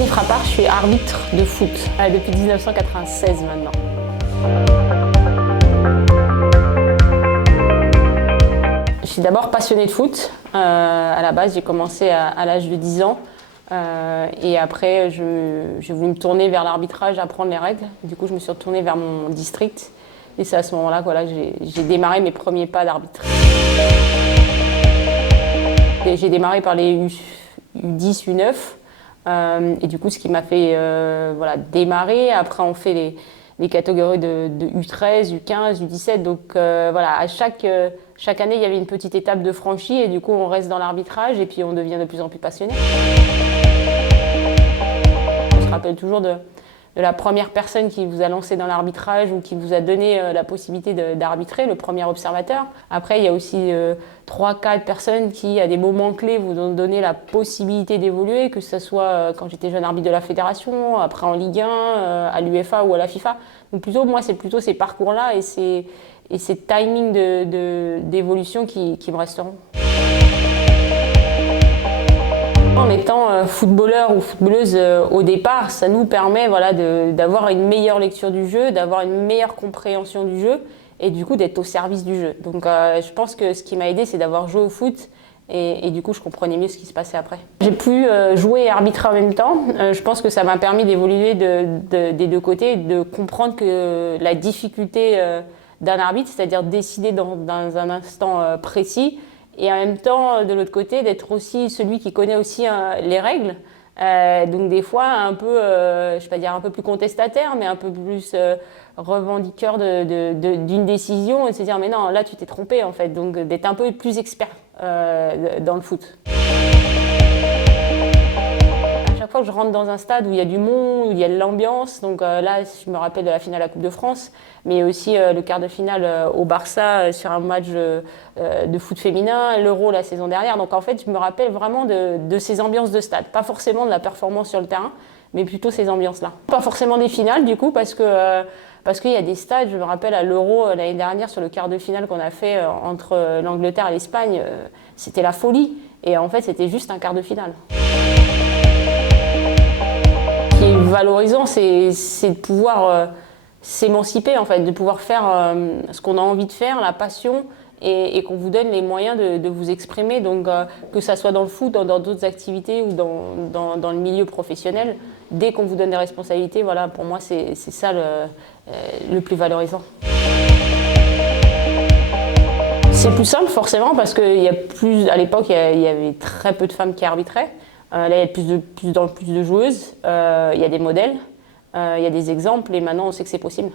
Fanny Frappart, je suis arbitre de foot depuis 1996 maintenant. Je suis d'abord passionnée de foot. À la base, j'ai commencé à l'âge de 10 ans. Et après, j'ai voulu me tourner vers l'arbitrage, apprendre les règles. Du coup, je me suis retournée vers mon district. Et c'est à ce moment-là que j'ai démarré mes premiers pas d'arbitre. J'ai démarré par les U10, U9. Et du coup, ce qui m'a fait démarrer. Après, on fait les catégories de U13, U15, U17. Donc voilà, à chaque année, il y avait une petite étape de franchie. Et du coup, on reste dans l'arbitrage et puis on devient de plus en plus passionné. On se rappelle toujours de la première personne qui vous a lancé dans l'arbitrage ou qui vous a donné la possibilité d'arbitrer, le premier observateur. Après, il y a aussi 3-4 personnes qui, à des moments clés, vous ont donné la possibilité d'évoluer, que ce soit quand j'étais jeune arbitre de la fédération, après en Ligue 1, à l'UEFA ou à la FIFA. Donc moi, c'est plutôt ces parcours-là et ces timings d'évolution qui me resteront. En étant footballeur ou footballeuse au départ, ça nous permet d'avoir une meilleure lecture du jeu, d'avoir une meilleure compréhension du jeu et du coup d'être au service du jeu. Donc je pense que ce qui m'a aidé, c'est d'avoir joué au foot et du coup je comprenais mieux ce qui se passait après. J'ai pu jouer et arbitrer en même temps. Je pense que ça m'a permis d'évoluer des deux côtés, de comprendre que la difficulté d'un arbitre, c'est-à-dire décider dans un instant précis, et en même temps, de l'autre côté, d'être aussi celui qui connaît aussi les règles. Donc des fois, un peu, je ne vais pas dire un peu plus contestataire, mais un peu plus revendiqueur d'une décision et de se dire mais non, là tu t'es trompé en fait. Donc d'être un peu plus expert dans le foot. À chaque fois que je rentre dans un stade où il y a du monde, où il y a de l'ambiance, donc là je me rappelle de la finale à la Coupe de France, mais aussi le quart de finale au Barça sur un match de foot féminin, l'Euro la saison dernière. Donc en fait je me rappelle vraiment de ces ambiances de stade, pas forcément de la performance sur le terrain, mais plutôt ces ambiances-là. Pas forcément des finales du coup parce qu'il y a des stades, je me rappelle à l'Euro l'année dernière sur le quart de finale qu'on a fait entre l'Angleterre et l'Espagne, c'était la folie et en fait c'était juste un quart de finale. Ce qui est valorisant, c'est de pouvoir s'émanciper, en fait, de pouvoir faire ce qu'on a envie de faire, la passion, et qu'on vous donne les moyens de vous exprimer. Donc, que ça soit dans le foot, dans d'autres activités ou dans le milieu professionnel, dès qu'on vous donne des responsabilités, voilà, pour moi, c'est ça le plus valorisant. C'est plus simple, forcément, parce qu'à l'époque, il y avait très peu de femmes qui arbitraient. Là, il y a plus de joueuses, il y a des modèles, il y a des exemples et maintenant on sait que c'est possible.